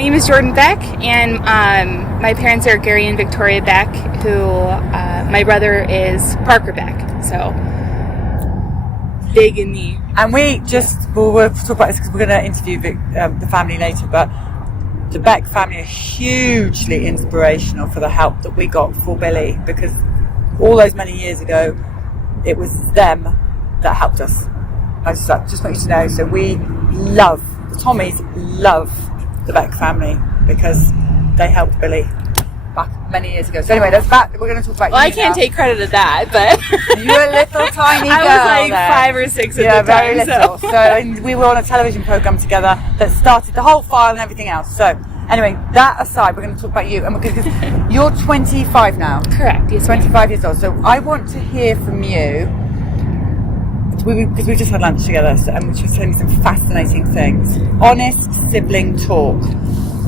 name is Jordan Beck, and my parents are Gary and Victoria Beck, who my brother is Parker Beck, so big in the... And we'll talk about this because we're going to interview the family later, but the Beck family are hugely inspirational for the help that we got for Billy, because all those many years ago, it was them that helped us. I just want you to know. So the Tommies love the Beck family because they helped Billy back many years ago. So anyway, we're going to talk about. Well, I can't take credit of that, but you're a little tiny girl. I was like there. 5 or 6 at the time. Very little. So and we were on a television program together that started the whole file and everything else. So anyway, that aside, we're going to talk about you. And because you're 25 now. Correct. Yes, 25 years old. So I want to hear from you. Because we just had lunch together, and we just telling me some fascinating things. Honest sibling talk.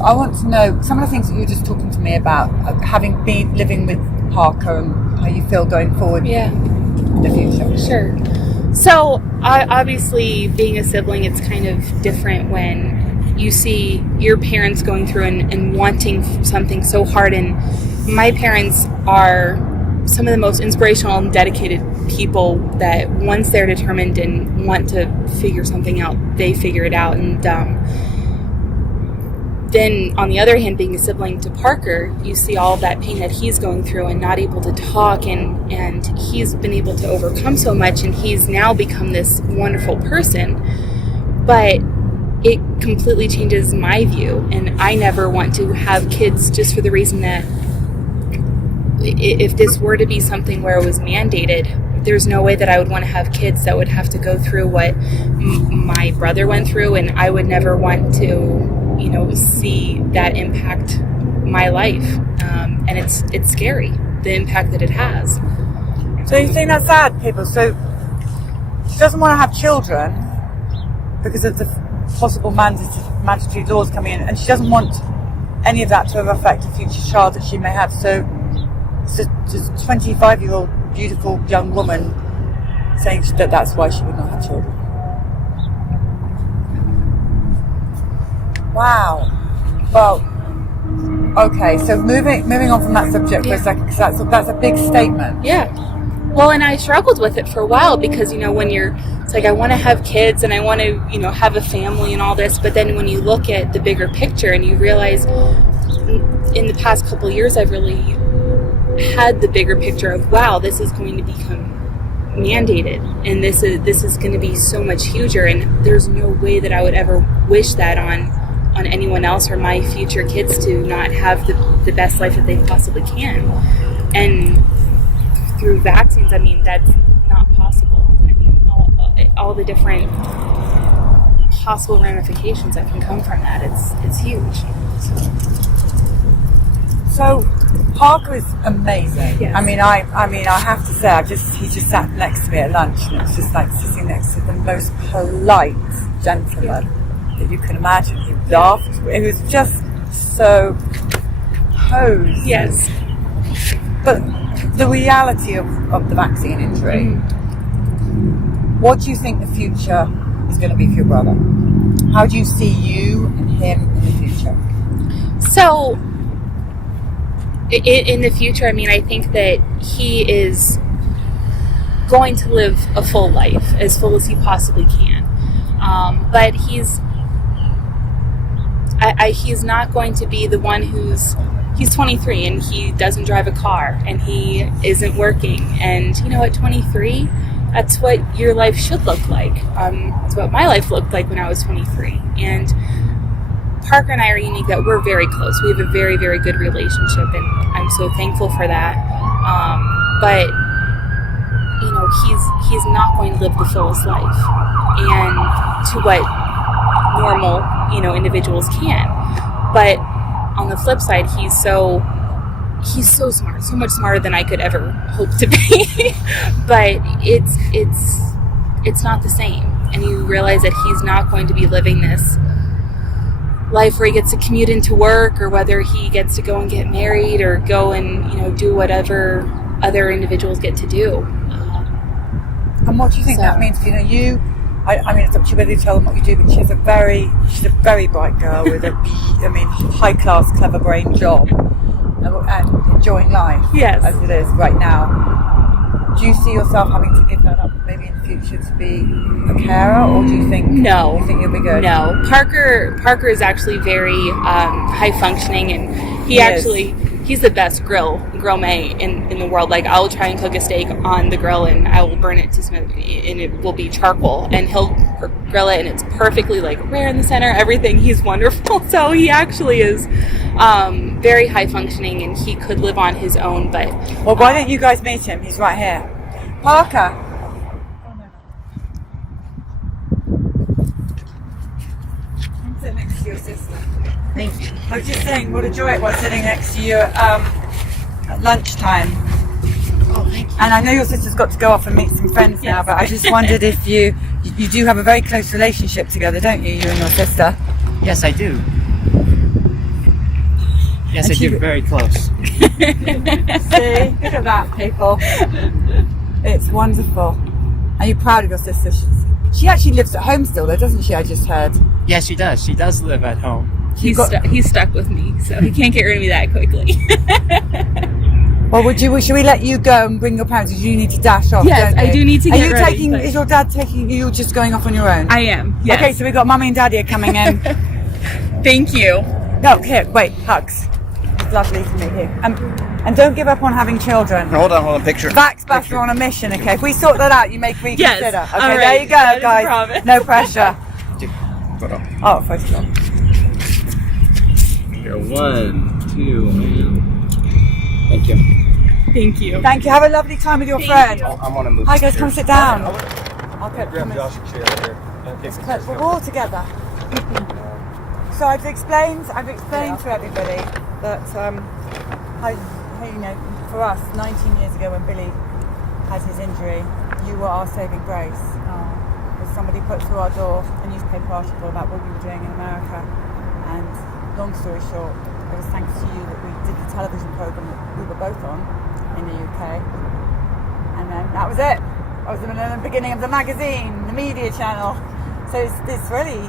I want to know some of the things that you were just talking to me about, having been living with Parker and how you feel going forward in the future. Sure. So, obviously, being a sibling, it's kind of different when you see your parents going through and wanting something so hard. And my parents are some of the most inspirational and dedicated people that once they're determined and want to figure something out, they figure it out. And then on the other hand, being a sibling to Parker, you see all of that pain that he's going through and not able to talk, and he's been able to overcome so much, and he's now become this wonderful person. But it completely changes my view, and I never want to have kids just for the reason that if this were to be something where it was mandated, there's no way that I would want to have kids that would have to go through what my brother went through, and I would never want to, see that impact my life. And it's scary, the impact that it has. So you think that's sad, people? So she doesn't want to have children because of the possible mandatory laws coming in, and she doesn't want any of that to affect a future child that she may have. So just a 25-year-old beautiful young woman saying that that's why she would not have children. Wow. Well, okay, so moving on from that subject for a second, because that's a big statement. Yeah. Well, and I struggled with it for a while because, when it's like I want to have kids and I want to, have a family and all this, but then when you look at the bigger picture and you realize in the past couple of years I've really had the bigger picture of, wow, this is going to become mandated, and this is going to be so much huger, and there's no way that I would ever wish that on anyone else or my future kids to not have the best life that they possibly can. And through vaccines, that's not possible. All the different possible ramifications that can come from that, it's huge. So Parker is amazing. Yes. I have to say, he just sat next to me at lunch, and it's just like sitting next to the most polite gentleman that you can imagine. He laughed. It was just so posed. Yes. But the reality of the vaccine injury, what do you think the future is going to be for your brother? How do you see you and him in the future? So, in the future, I think that he is going to live a full life, as full as he possibly can. But he's not going to be the one he's 23 and he doesn't drive a car and he isn't working. And, at 23, that's what your life should look like. It's what my life looked like when I was 23. And Parker and I are unique that we're very close. We have a very, very good relationship, and I'm so thankful for that. But he's not going to live the fullest life, and to what normal, individuals can. But on the flip side, he's so smart, so much smarter than I could ever hope to be. But it's not the same, and you realize that he's not going to be living this life where he gets to commute into work, or whether he gets to go and get married or go and do whatever other individuals get to do. And what do you think that means? I mean, it's up to you whether you tell them what you do, but she's a very bright girl with a, high class, clever brain job and enjoying life. Yes. As it is right now. Do you see yourself having to give that up maybe in the future to be a carer, or do you think No. You think you'll be good? No. Parker is actually very high functioning, and he's the best grill mate in the world. Like, I'll try and cook a steak on the grill and I will burn it to smoky, and it will be charcoal, and he'll grill it and it's perfectly like rare in the center, everything. He's wonderful. So he actually is very high functioning, and he could live on his own. But well, why don't you guys meet him? He's right here. Parker. Sit next to your sister. Thank you. I was just saying what a joy it was sitting next to you at lunchtime. Oh, thank you. And I know your sister's got to go off and meet some friends now, but I just wondered if you do have a very close relationship together, don't you and your sister? Yes, I do. Yes, I do. Very close. See? Look at that, people. It's wonderful. Are you proud of your sister? She actually lives at home still, though, doesn't she? I just heard. Yes, she does. She does live at home. he's stuck with me, so he can't get rid of me that quickly. Well, should we let you go and bring your parents? Because you need to dash off. Yes, don't you? I do need to get ready. Is your dad taking you? You're just going off on your own. I am. Yes. Okay, so we've got Mummy and Daddy are coming in. Thank you. No, here, wait, hugs. It's lovely to meet you. And don't give up on having children. Hold on, picture. Vaxxed are on a mission, okay? If we sort that out, you may reconsider. Yes. Okay, All right. there you go, That is a guys. promise. No pressure. Photo. Oh, photograph. Here, 1, 2, and thank you. Thank you. Thank you. Have a lovely time with your friend. I want to move. Hi, guys, come sit down. Okay, Grab Josh's chair here. we're all together. So I've explained to everybody that, for us, 19 years ago when Billy had his injury, you were our saving grace. Because somebody put through our door a newspaper article about what we were doing in America. And long story short, it was thanks to you that we did the television program that we were both on in the UK. And then that was it. That was the beginning of the magazine, the media channel. So it's really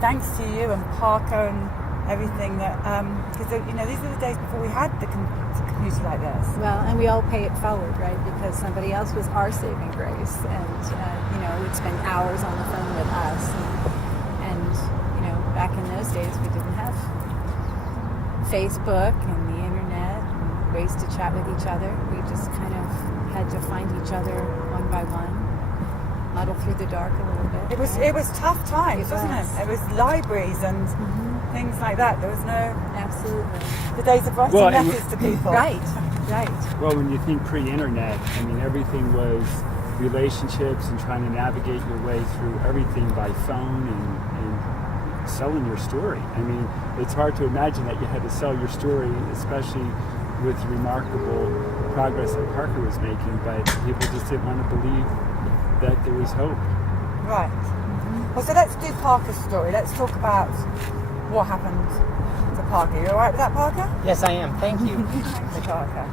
thanks to you and Parker and everything that, because these are the days before we had the computer like this. Well, and we all pay it forward, right? Because somebody else was our saving grace, and would spend hours on the phone with us. And back in those days, we didn't have Facebook and the internet and ways to chat with each other. We just kind of had to find each other one by one, muddle through the dark a little bit. It was tough times, wasn't it? It was libraries and things like that. There was no Absolutely. the days of writing letters to people. Right. Well, when you think pre-internet, I mean, everything was relationships and trying to navigate your way through everything by phone and selling your story. I mean, it's hard to imagine that you had to sell your story, especially with the remarkable progress that Parker was making, but people just didn't want to believe that there was hope. Right. Well, so let's do Parker's story. Let's talk about what happened to Parker. You all right with that, Parker? Yes, I am. Thank you. Parker.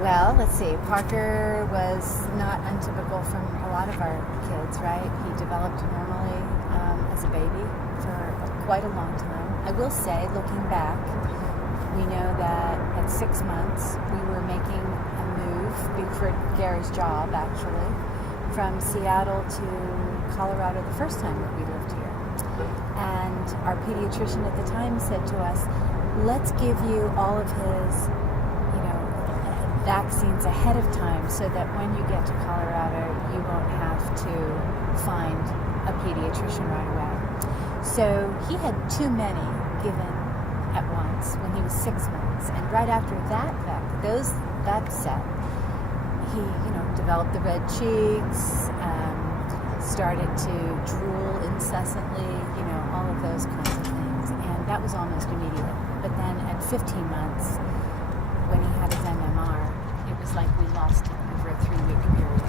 Well, let's see. Parker was not untypical from a lot of our kids, right? He developed normally as a baby for quite a long time. I will say, looking back, we know that at 6 months we were making a move for Gary's job, actually, from Seattle to Colorado the first time that we lived here. And our pediatrician at the time said to us, let's give you all of his vaccines ahead of time so that when you get to Colorado, you won't have to find a pediatrician right away. So he had too many given at once when he was 6 months. And right after that set, he, developed the red cheeks, started to drool incessantly, all of those kinds of things. And that was almost immediate. But then at 15 months, when he had his MMR, it was like we lost him over a 3-week period.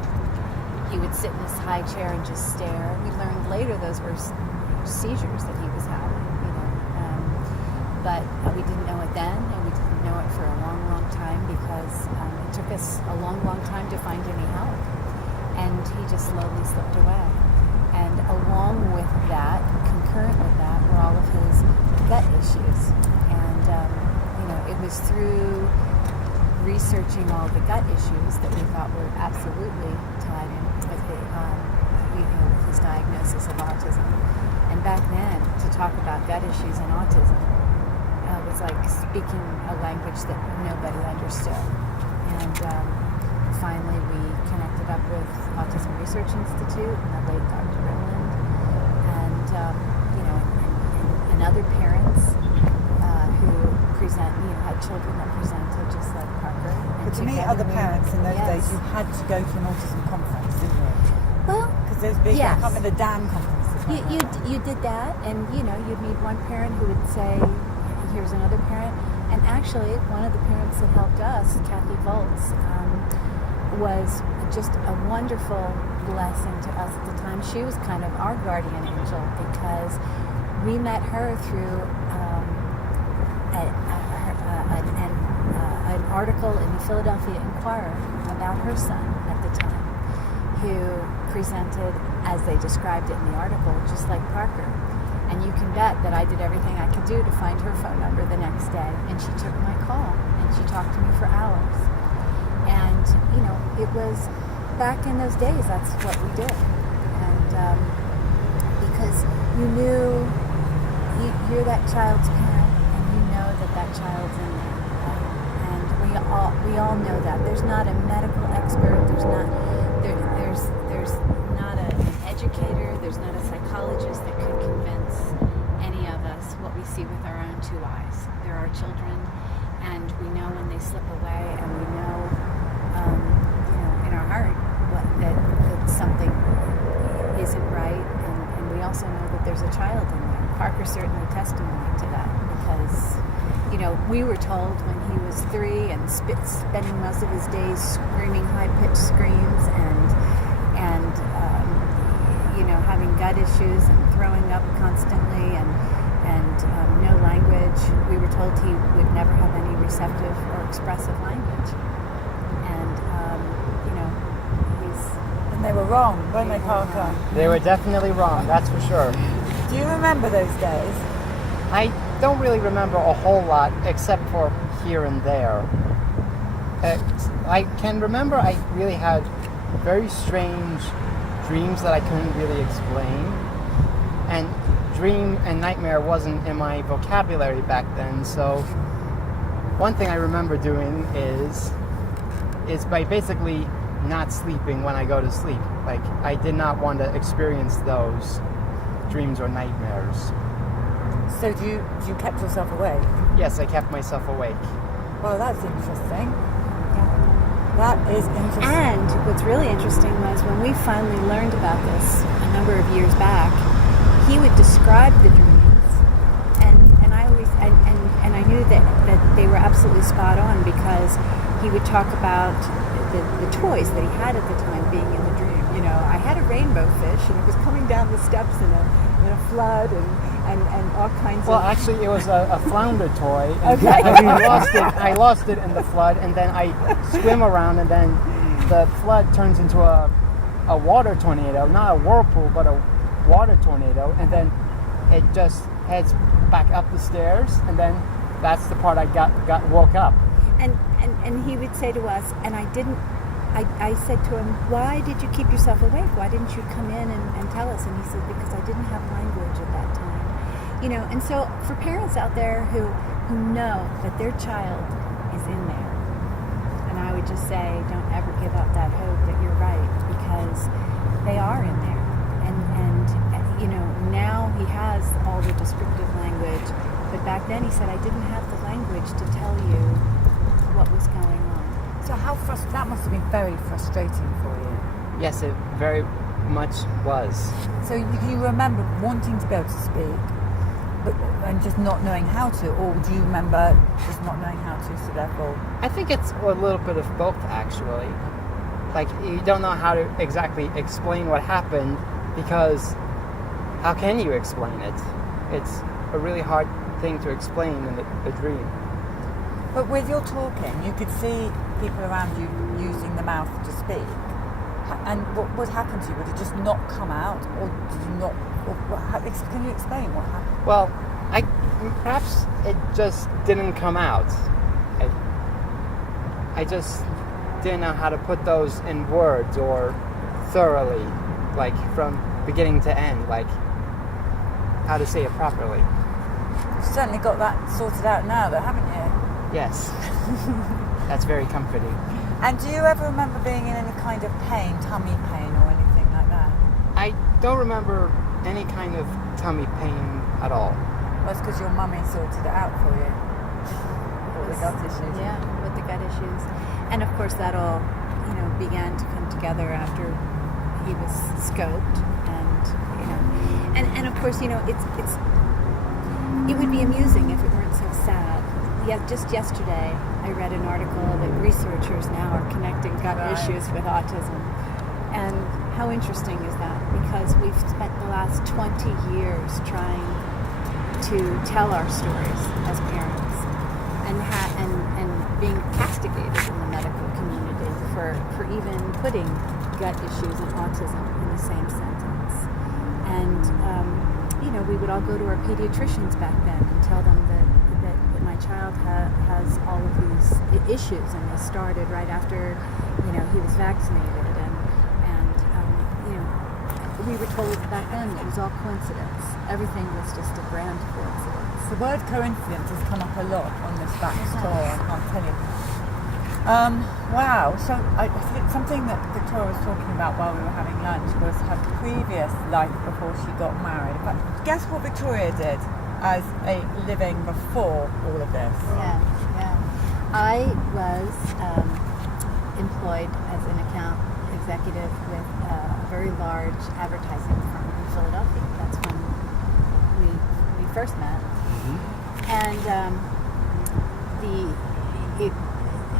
He would sit in his high chair and just stare. We learned later those were seizures that he was having, but we didn't know it then, and we didn't know it for a long, long time because it took us a long, long time to find any help. and he just slowly slipped away. And along with that, concurrent with that, were all of his gut issues. And it was through researching all the gut issues that we thought were absolutely tied in with with his diagnosis of autism. And back then, to talk about gut issues and autism was like speaking a language that nobody understood. And finally, we connected up with Autism Research Institute and the late Dr. Rimland, and other parents who had children that presented just like Parker. But to meet other parents in those days, you had to go to an autism conference, didn't you? Well, because there's big, yes. I can't remember the DAM conferences. You did that, and you'd meet one parent who would say, "Here's another parent." And actually, one of the parents that helped us, Kathy Volz, was just a wonderful blessing to us at the time. She was kind of our guardian angel because we met her through an article in the Philadelphia Inquirer about her son at the time, who presented, as they described it in the article, just like Parker. And you can bet that I did everything I could do to find her phone number the next day. And she took my call, and she talked to me for hours. And, it was back in those days, that's what we did. And because you knew you're that child's parent, and you know that child's in there. And we all know that. There's not a medical expert, there's not an educator, there's not a psychologist that could convince any of us what we see with our own two eyes. There are children, and we know when they slip away, and we know, in our heart that something isn't right, and we also know that there's a child in there. Parker's certainly testimony to that, because we were told when he was 3 and spending most of his days screaming high-pitched screams and having gut issues and throwing up constantly and no language. We were told he would never have any receptive or expressive language. And And they were wrong, weren't they, Parker? They were definitely wrong, that's for sure. Do you remember those days? I don't really remember a whole lot, except for here and there. I can remember I really had very strange dreams that I couldn't really explain. And dream and nightmare wasn't in my vocabulary back then, so one thing I remember doing is by basically not sleeping when I go to sleep. Like, I did not want to experience those dreams or nightmares. So you kept yourself awake? Yes, I kept myself awake. Well, that's interesting. That is interesting. And what's really interesting was when we finally learned about this a number of years back, he would describe the dreams, and I always and I knew that they were absolutely spot on, because he would talk about the toys that he had at the time being in the dream. I had a rainbow fish, and it was coming down the steps in a flood, and all kinds Well, of... actually, it was a flounder toy. And Okay. I lost it in the flood, and then I swim around, and then the flood turns into a water tornado, not a whirlpool, but a water tornado, and then it just heads back up the stairs, and then that's the part I woke up. And he would say to us, and I said to him, "Why did you keep yourself awake? Why didn't you come in and tell us?" And he said, "Because I didn't have language at that time." And so for parents out there who know that their child is in there, and I would just say, don't ever give up that hope that you're right, because they are in there. And now he has all the descriptive language, but back then he said, I didn't have the language to tell you what was going on. So that must have been very frustrating for you. Yes, it very much was. So you remember wanting to be able to speak, and just not knowing how to, or do you remember just not knowing how to, so therefore... I think it's a little bit of both, actually. Like, you don't know how to exactly explain what happened, because how can you explain it? It's a really hard thing to explain in a dream. But with your talking, you could see people around you using the mouth to speak. And what would happen to you? Would it just not come out, or did you not? Can you explain what happened? Well, perhaps it just didn't come out. I just didn't know how to put those in words or thoroughly, like from beginning to end, like how to say it properly. You've certainly got that sorted out now, though, haven't you? Yes. That's very comforting. And do you ever remember being in any kind of pain, tummy pain or anything like that? I don't remember any kind of tummy pain at all. Well, it's because your mummy sorted it out for you. All the gut issues. Yeah, with the gut issues. And of course that all, began to come together after he was scoped, and of course, it would be amusing if it weren't so sad. Yeah, just yesterday I read an article that researchers now are connecting gut issues with autism. And how interesting is that? Because we've spent the last 20 years trying to tell our stories as parents and being castigated in the medical community for even putting gut issues and autism in the same sentence. And, we would all go to our pediatricians back then and tell them that my child has all of these issues, and they started right after, he was vaccinated. We were told back then it was all coincidence. Everything was just a grand coincidence. The word coincidence has come up a lot on this Vaxxed tour, I can't tell you. Wow, so I think something that Victoria was talking about while we were having lunch was her previous life before she got married. But guess what Victoria did as a living before all of this? Yeah. I was employed as an account executive with a very large advertising firm in Philadelphia. That's when we first met. Mm-hmm. And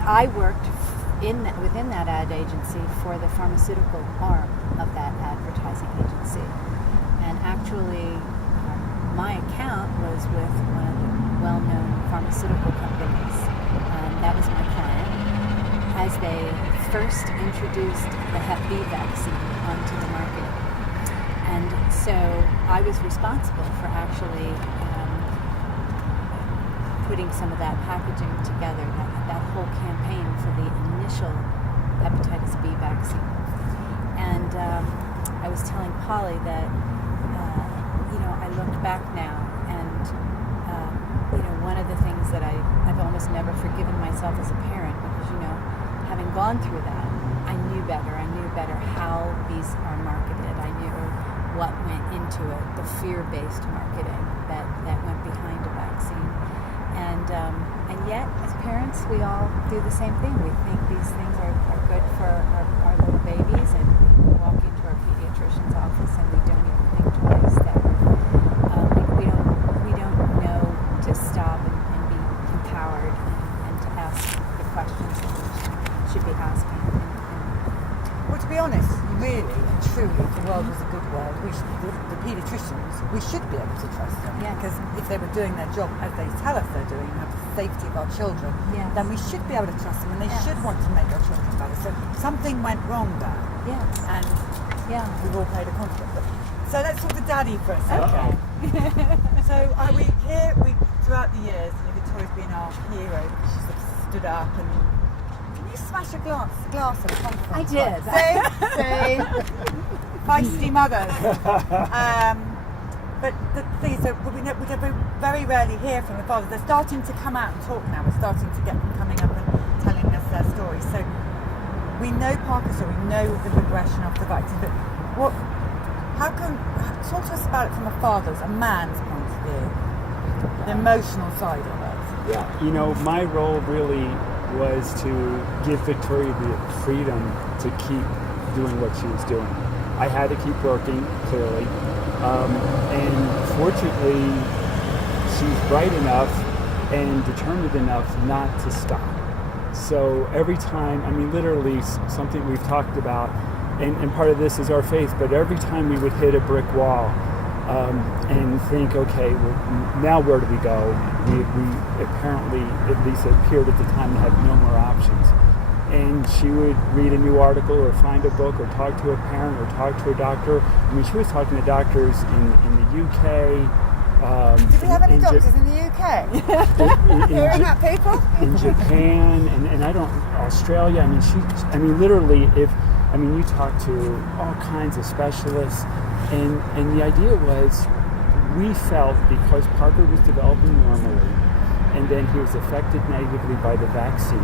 I worked within that ad agency for the pharmaceutical arm of that advertising agency. And actually, my account was with one of the well-known pharmaceutical companies. That was my client. As they first introduced the Hep B vaccine onto the market. And so I was responsible for actually putting some of that packaging together, that whole campaign for the initial hepatitis B vaccine. And I was telling Polly that, I look back now and, one of the things that I've almost never forgiven myself as a parent, because, having gone through that, I knew better. I knew better how these are marketed. I knew what went into it, the fear-based marketing that went behind a vaccine. And yet, as parents, we all do the same thing. We think these things are good for our little babies, and we walk into our pediatrician's office and we don't even think twice that we don't know to stop and be empowered and to ask the questions that we should be asking. Well, to be honest, really and truly, if the world was a good world, the paediatricians, we should be able to trust them. Yes. Because if they were doing their job as they tell us they're doing, have the safety of our children, Yes. then we should be able to trust them, and they Yes. should want to make our children better. So something went wrong there, Yes. and Yeah. we've all paid a consequence. So let's talk to Daddy for a second. Okay. So throughout the years, Victoria's been our hero. She's sort of stood up and. You smashed a glass at a conference. I did. Say, feisty mothers. But the thing is that we very rarely hear from the fathers. They're starting to come out and talk now. We're starting to get them coming up and telling us their stories. So we know Parker's story, we know the progression of the vaccine. But talk to us about it from a father's, a man's point of view, the emotional side of it. Yeah, my role really was to give Victoria the freedom to keep doing what she was doing. I had to keep working, clearly, and fortunately she's bright enough and determined enough not to stop. So every time, literally something we've talked about, and part of this is our faith, but every time we would hit a brick wall and think, okay, well, now where do we go? We apparently, at least it appeared at the time, had no more options. And and she would read a new article or find a book or talk to a parent or talk to a doctor. I mean, she was talking to doctors in the UK. Did we have any doctors in the UK? Hearing that, people? In Japan and Australia. I mean, literally, you talk to all kinds of specialists, and the idea was, we felt because Parker was developing normally, and then he was affected negatively by the vaccine,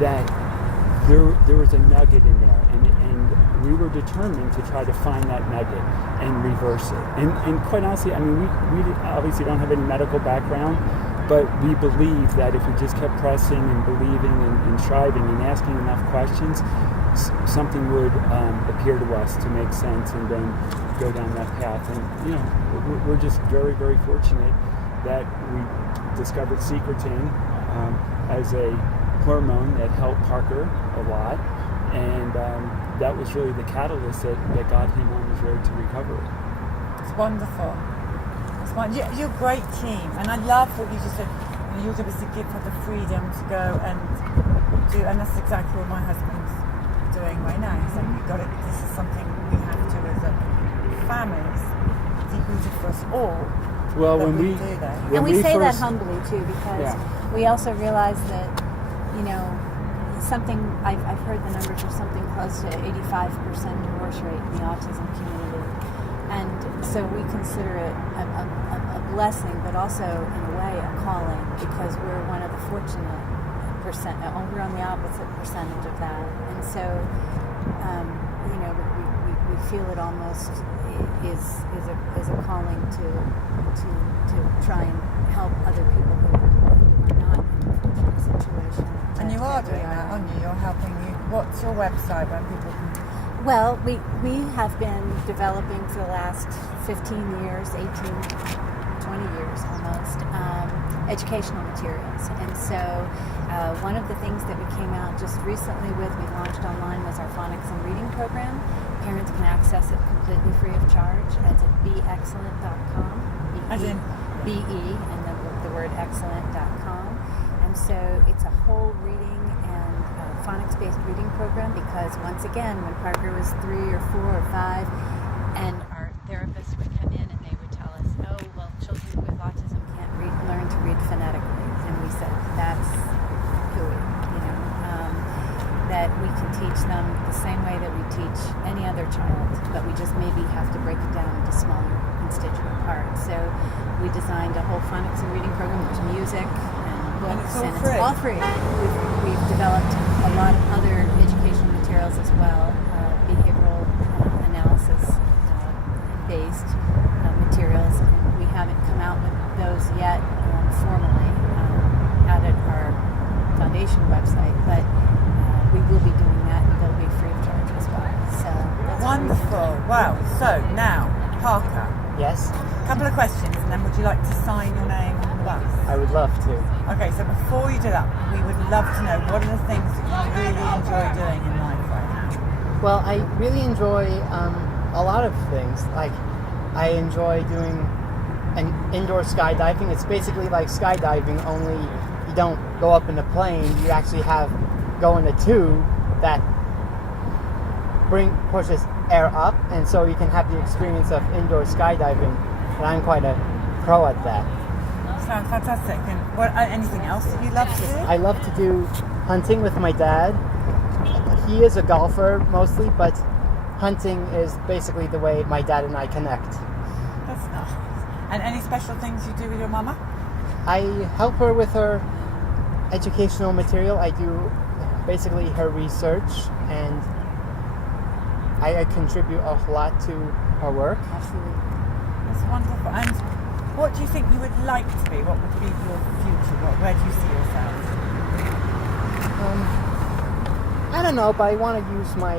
that there was a nugget in there, and we were determined to try to find that nugget and reverse it. And quite honestly, I mean, we obviously don't have any medical background, but we believe that if we just kept pressing and believing and striving and asking enough questions, something would appear to us to make sense and then go down that path. And we're just very, very fortunate that we discovered secretin as a hormone that helped Parker a lot, and that was really the catalyst that got him on his road to recovery. It's wonderful. It's wonderful. You're a great team, and I love what you just said. You obviously give her the freedom to go and do, and that's exactly what my husband's doing right now. He's like, this is something we have to as a family. It's deep-rooted for us all. Well, when we do that. And we say that humbly too, because we also realize that, something, I've heard the numbers are something close to 85% divorce rate in the autism community. And so we consider it a blessing, but also in a way a calling, because we're one of the fortunate percent, we're on the opposite percentage of that. And so, we feel it almost is a calling to try and help other people who are not in a fortunate situation. And you are doing that, aren't you? You're helping you. What's your website where people can... Well, we have been developing for the last 15 years, 18, 20 years almost, educational materials. And so one of the things that we came out just recently with, we launched online, was our phonics and reading program. Parents can access it completely free of charge. That's at beexcellent.com. As in? BE and then the word excellent.com. And so it's a whole reading and phonics-based reading program, because once again, when Parker was 3 or 4 or 5, and our therapists would come in and they would tell us, oh, well, children with autism can't learn to read phonetically. And we said, that's hooey, that we can teach them the same way that we teach any other child, but we just maybe have to break it down into smaller constituent parts. So we designed a whole phonics and reading program. There's music and books, and it's all free. We've developed a lot of other educational materials as well, behavioral analysis based materials. And we haven't come out with those yet formally out at our foundation website, but we will be doing that, and they'll be free of charge as well. So that's wonderful. Wow. So now, Parker. Yes? A couple of questions, and then would you like to sign your name on the bus? I would love to. Okay, so before you do that, we would love to know, what are the things that you really enjoy doing in life right now? Well, I really enjoy a lot of things. Like, I enjoy doing an indoor skydiving. It's basically like skydiving, only you don't go up in a plane. You actually go in a tube that pushes air up, and so you can have the experience of indoor skydiving. And I'm quite a pro at that. Sounds fantastic. And anything else that you love to do? I love to do hunting with my dad. He is a golfer mostly, but hunting is basically the way my dad and I connect. That's nice. And any special things you do with your mama? I help her with her educational material. I do basically her research, and I contribute a lot to her work. Absolutely. That's wonderful. And what do you think you would like to be? What would be your future? Where do you see yourself? I don't know, but I want to use my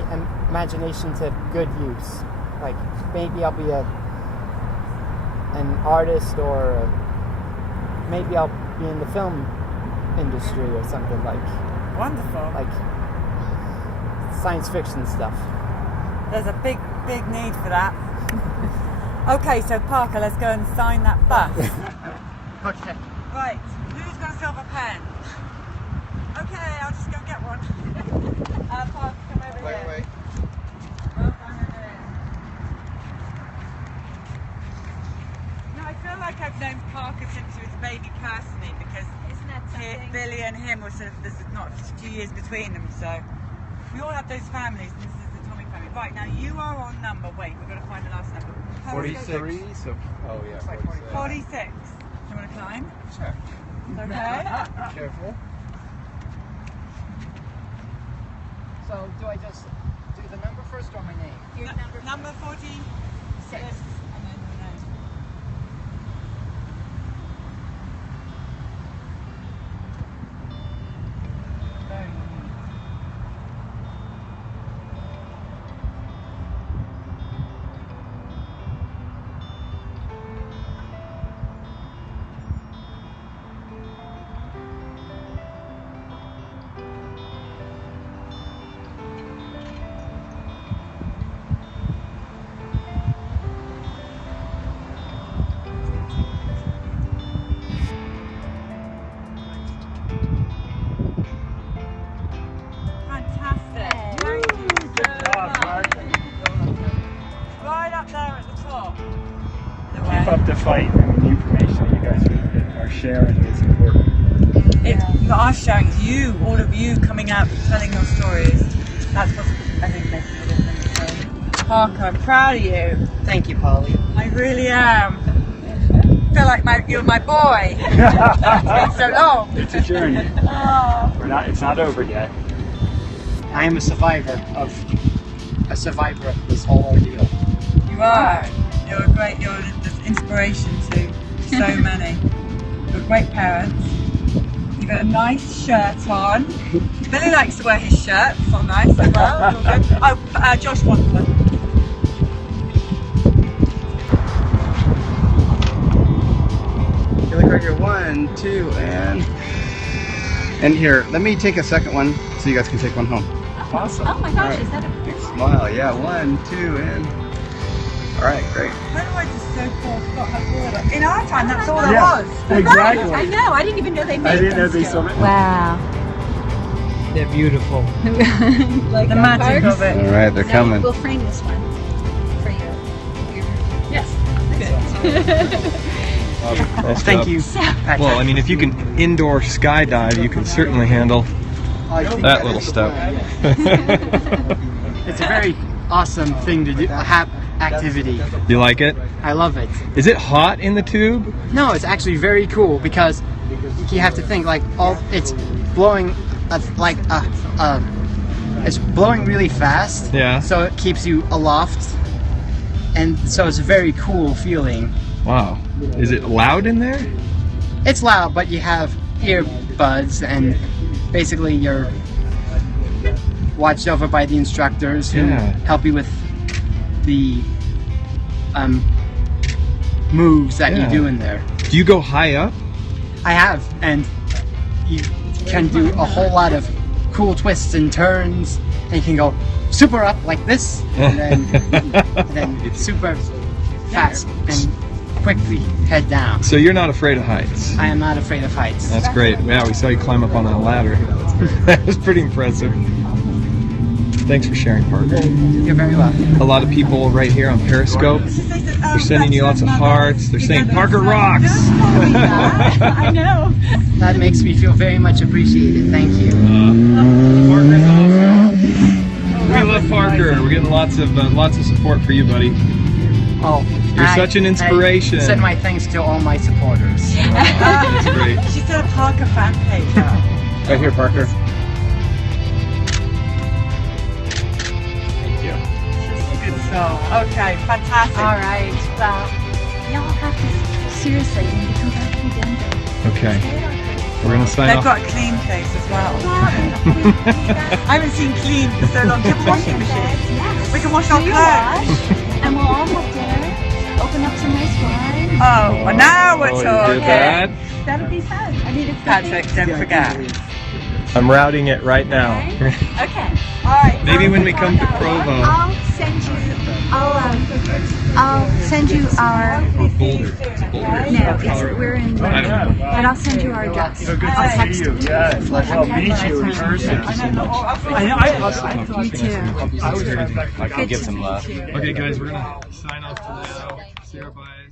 imagination to good use. Like, maybe I'll be an artist, or maybe I'll be in the film industry or something, like Wonderful. like science fiction stuff. There's a big need for that. Okay, so Parker, let's go and sign that bus. Okay. Right, who's got a silver pen? Okay, I'll just go get one. this is not 2 years between them, so we all have those families, and this is the Tommy family. Right, now you are on number, wait, we've got to find the last number. 46. So, oh yeah, 46. 46. Do you want to climb? Sure. Okay. Careful. So do I just do the number first or my name? Your Number 46. And then your name. Very unique. Fantastic. Thank you so much. Right up there at the top. Keep up the fight. I mean, the information that you guys are sharing is important. It's not us sharing, it's you, all of you coming out and telling your stories. That's what I think makes a difference. So, Parker, I'm proud of you. Thank you, Polly. I really am. I feel like you're my boy. It's been so long. It's a journey. Oh. It's not over yet. I am a survivor of this whole ordeal. You are. You're just inspiration to so many. You're great parents. You've got a nice shirt on. Billy likes to wear his shirt. It's not nice as well. You're good. Oh, Josh wants one. You look like you're 1, 2, and here. Let me take a second one so you guys can take one home. Awesome. Oh my gosh, All right. is that a Big smile. Yeah, 1, 2, and. All right, great. Otherwise, it's so cool. Forgot how cool it was. In our time, that's all there Yeah, was. exactly. I know, I didn't even know they made I didn't know them they still. sold it. Wow. They're beautiful. Like The magic of it. All right, they're Now coming. We'll frame this one for you. Yes. Nice Thank job. you. Well, I mean, if you can indoor skydive, you can certainly handle that little step. It's a very awesome thing to do, activity. You like it? I love it. Is it hot in the tube? No, it's actually very cool because you have to think like it's blowing it's blowing really fast. Yeah. So it keeps you aloft, and so it's a very cool feeling. Wow. Is it loud in there? It's loud, but you have earbuds, and basically you're watched over by the instructors who Yeah. help you with the moves that you Yeah. do in there. Do you go high up? I have, and you can do a whole lot of cool twists and turns, and you can go super up like this, and then super fast and quickly head down. So you're not afraid of heights? I am not afraid of heights. That's great. Yeah, we saw you climb up on that ladder. That was pretty impressive. Thanks for sharing, Parker. You're very welcome. A lot of people right here on Periscope, they're sending you lots of hearts. They're saying, Parker rocks! I know. That makes me feel very much appreciated. Thank you. Parker's awesome. We love Parker. We're getting lots of support for you, buddy. Oh, You're such an inspiration. I send my thanks to all my supporters. That's great. She's got a Parker fan page now. Right here, Parker. Good soul. Okay, fantastic. All right. Well, y'all have to seriously when you come back from Denver. Okay. We're gonna sign They've off. got a clean place as well. I haven't seen clean for so long. Do you have a washing machine? Yes. We can wash our Do you clothes. wash? And we'll all have dinner. Open up some nice wine. Oh, well now we're Oh, you talking. did that? That'll be fun. I mean, it's Patrick, don't forget. I'm routing it right now. Okay. All right. Maybe when we come to Provo. I'll send you. I'll send you our. Or Boulder. It's Boulder. No, we're in. I don't know. But I'll send you our address. So good I'll to text see you. it to you. Yeah, it's like, I'll meet you in person. You too. I can give some love. Okay, guys, we're gonna sign off for now. Say our bye.